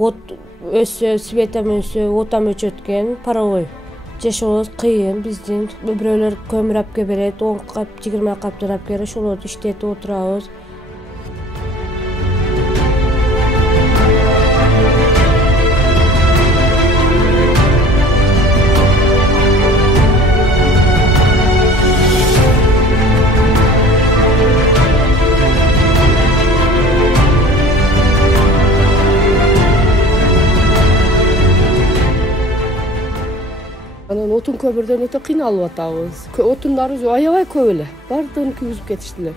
от өссө, светам өссө, отам өчөткөн паровой. Жашообуз кыйын, биздин бирөөлөр көмүр апке берет, 10 кап, 20 каптар апке берет, ошолорду иштетип отурабыз. Анан отун көмүрдөн өтө кыйналып атабыз. Отундарыбыз аябай көп эле. Бардыгын күйгүзүп кетиштилер.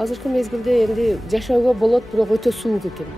Азыркы мезгилде энди жашоого болот, бирок өтө суук экен.